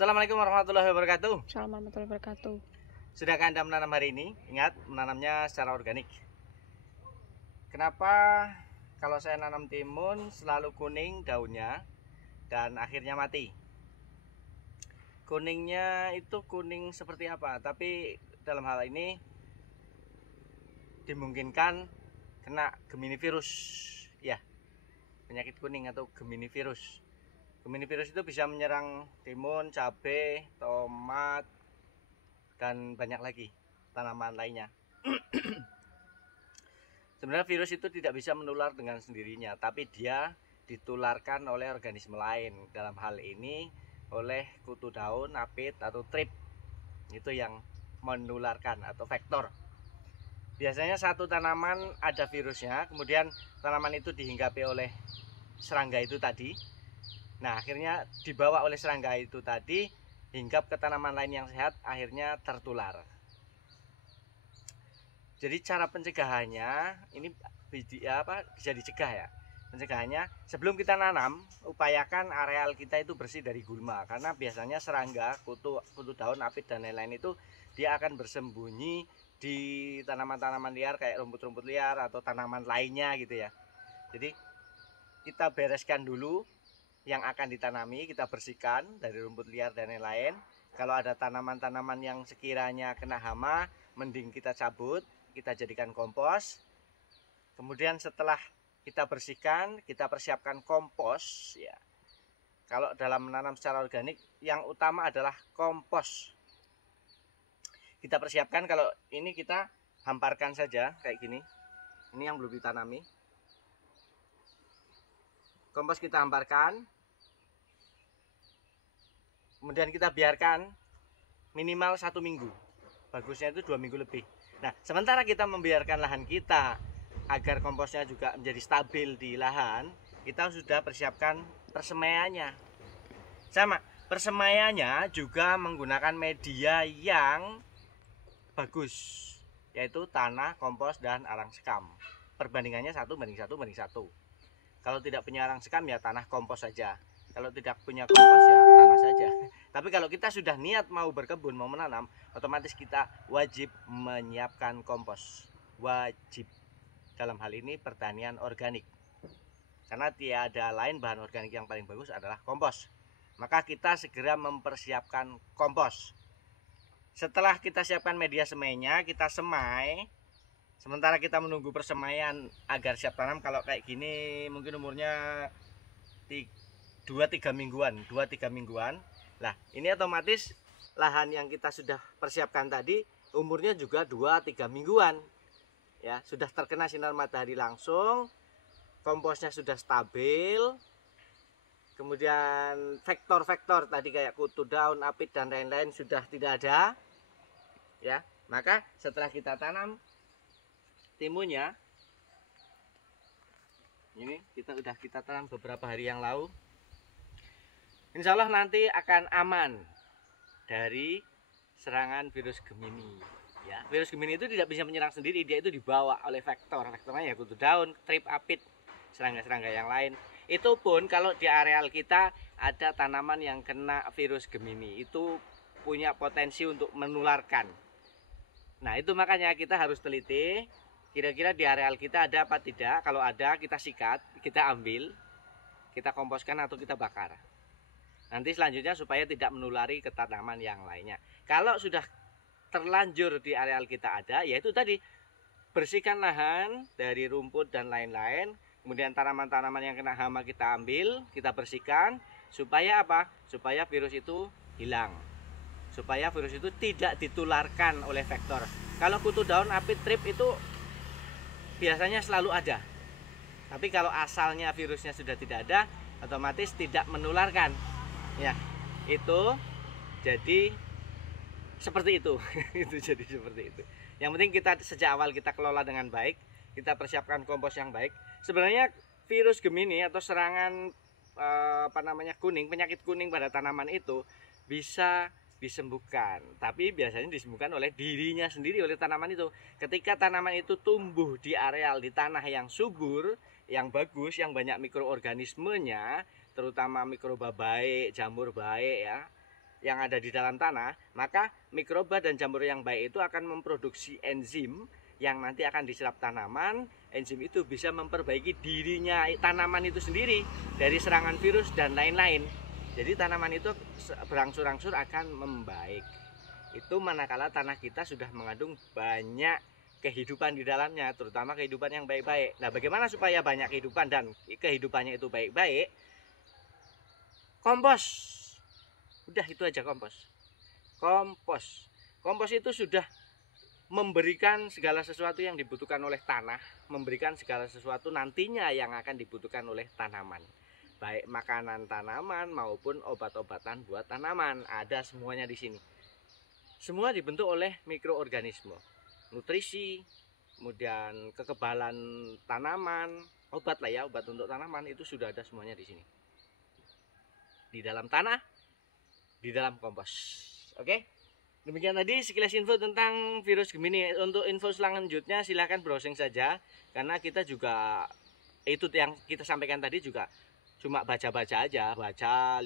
Assalamualaikum warahmatullahi wabarakatuh. Assalamualaikum warahmatullahi wabarakatuh. Sudahkah Anda menanam hari ini? Ingat, menanamnya secara organik. Kenapa kalau saya nanam timun selalu kuning daunnya dan akhirnya mati? Kuningnya itu kuning seperti apa? Tapi dalam hal ini dimungkinkan kena Gemini virus, ya, penyakit kuning atau Gemini virus. Gemini virus itu bisa menyerang timun, cabai, tomat, dan banyak lagi tanaman lainnya. Sebenarnya virus itu tidak bisa menular dengan sendirinya, tapi dia ditularkan oleh organisme lain. Dalam hal ini oleh kutu daun, apit, atau trip. Itu yang menularkan atau vektor. Biasanya satu tanaman ada virusnya, kemudian tanaman itu dihinggapi oleh serangga itu tadi. Nah, akhirnya dibawa oleh serangga itu tadi, hinggap ke tanaman lain yang sehat, akhirnya tertular. Jadi cara pencegahannya ini bisa dicegah ya. Pencegahannya sebelum kita nanam, upayakan areal kita itu bersih dari gulma, karena biasanya serangga, kutu daun, apit, dan lain-lain itu dia akan bersembunyi di tanaman-tanaman liar kayak rumput-rumput liar atau tanaman lainnya gitu ya. Jadi kita bereskan dulu yang akan ditanami, kita bersihkan dari rumput liar dan lain-lain. Kalau ada tanaman-tanaman yang sekiranya kena hama, mending kita cabut, kita jadikan kompos. Kemudian setelah kita bersihkan, kita persiapkan kompos ya. Kalau dalam menanam secara organik, yang utama adalah kompos. Kita persiapkan, kalau ini kita hamparkan saja kayak gini. Ini yang belum ditanami. Kompos kita hamparkan, kemudian kita biarkan minimal 1 minggu, bagusnya itu 2 minggu lebih. Nah, sementara kita membiarkan lahan kita agar komposnya juga menjadi stabil di lahan, kita sudah persiapkan persemaiannya. Sama, persemaiannya juga menggunakan media yang bagus, yaitu tanah, kompos, dan arang sekam. Perbandingannya 1:1:1. Kalau tidak punya arang sekam ya tanah, kompos saja. Kalau tidak punya kompos ya tanah saja. Tapi kalau kita sudah niat mau berkebun, mau menanam, otomatis kita wajib menyiapkan kompos. Wajib. Dalam hal ini pertanian organik. Karena tiada lain bahan organik yang paling bagus adalah kompos. Maka kita segera mempersiapkan kompos. Setelah kita siapkan media semainya, kita semai. Sementara kita menunggu persemaian agar siap tanam. Kalau kayak gini mungkin umurnya 2-3 mingguan. Lah, ini otomatis lahan yang kita sudah persiapkan tadi umurnya juga 2-3 mingguan. Ya, sudah terkena sinar matahari langsung, komposnya sudah stabil. Kemudian vektor-vektor tadi kayak kutu daun, apit, dan lain-lain sudah tidak ada. Ya, maka setelah kita tanam timunnya, ini kita tanam beberapa hari yang lalu, insya Allah nanti akan aman dari serangan virus Gemini. Ya, virus Gemini itu tidak bisa menyerang sendiri, dia itu dibawa oleh vektornya ya kutu daun, trip, apit, serangga-serangga yang lain. Itu pun kalau di areal kita ada tanaman yang kena virus Gemini, itu punya potensi untuk menularkan. Nah, itu makanya kita harus teliti. Kira-kira di areal kita ada apa tidak. Kalau ada, kita sikat, kita ambil, kita komposkan atau kita bakar. Nanti selanjutnya supaya tidak menulari ke tanaman yang lainnya. Kalau sudah terlanjur di areal kita ada, yaitu tadi bersihkan lahan dari rumput dan lain-lain. Kemudian tanaman-tanaman yang kena hama kita ambil, kita bersihkan. Supaya apa? Supaya virus itu hilang. Supaya virus itu tidak ditularkan oleh vektor. Kalau kutu daun, apit, trip itu biasanya selalu ada. Tapi kalau asalnya virusnya sudah tidak ada, otomatis tidak menularkan. Ya, itu jadi seperti itu. Itu jadi seperti itu. Yang penting kita sejak awal kita kelola dengan baik, kita persiapkan kompos yang baik. Sebenarnya virus Gemini atau serangan kuning, penyakit kuning pada tanaman itu bisa disembuhkan, tapi biasanya disembuhkan oleh dirinya sendiri, oleh tanaman itu. Ketika tanaman itu tumbuh di areal, di tanah yang subur, yang bagus, yang banyak mikroorganismenya, terutama mikroba baik, jamur baik ya, yang ada di dalam tanah, maka mikroba dan jamur yang baik itu akan memproduksi enzim yang nanti akan diserap tanaman. Enzim itu bisa memperbaiki dirinya tanaman itu sendiri dari serangan virus dan lain-lain. Jadi tanaman itu berangsur-angsur akan membaik. Itu manakala tanah kita sudah mengandung banyak kehidupan di dalamnya, terutama kehidupan yang baik-baik. Nah, bagaimana supaya banyak kehidupan dan kehidupannya itu baik-baik? Kompos. Udah itu aja kompos. Kompos itu sudah memberikan segala sesuatu yang dibutuhkan oleh tanah, memberikan segala sesuatu nantinya yang akan dibutuhkan oleh tanaman. Baik makanan tanaman maupun obat-obatan buat tanaman, ada semuanya di sini. Semua dibentuk oleh mikroorganisme. Nutrisi, kemudian kekebalan tanaman, obat lah ya, obat untuk tanaman itu sudah ada semuanya di sini. Di dalam tanah, di dalam kompos. Oke, demikian tadi sekilas info tentang virus Gemini. Untuk info selanjutnya silahkan browsing saja, karena kita juga itu yang kita sampaikan tadi juga cuma baca-baca aja,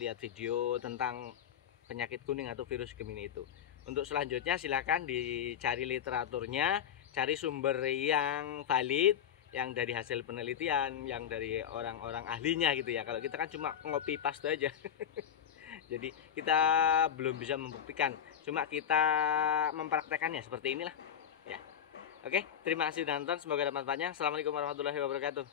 lihat video tentang penyakit kuning atau virus Gemini itu. Untuk selanjutnya silahkan dicari literaturnya, cari sumber yang valid, yang dari hasil penelitian, yang dari orang-orang ahlinya gitu ya. Kalau kita kan cuma ngopi paste aja. Jadi kita belum bisa membuktikan, cuma kita mempraktekannya seperti inilah ya. Oke, terima kasih sudah nonton, semoga ada manfaatnya. Assalamualaikum warahmatullahi wabarakatuh.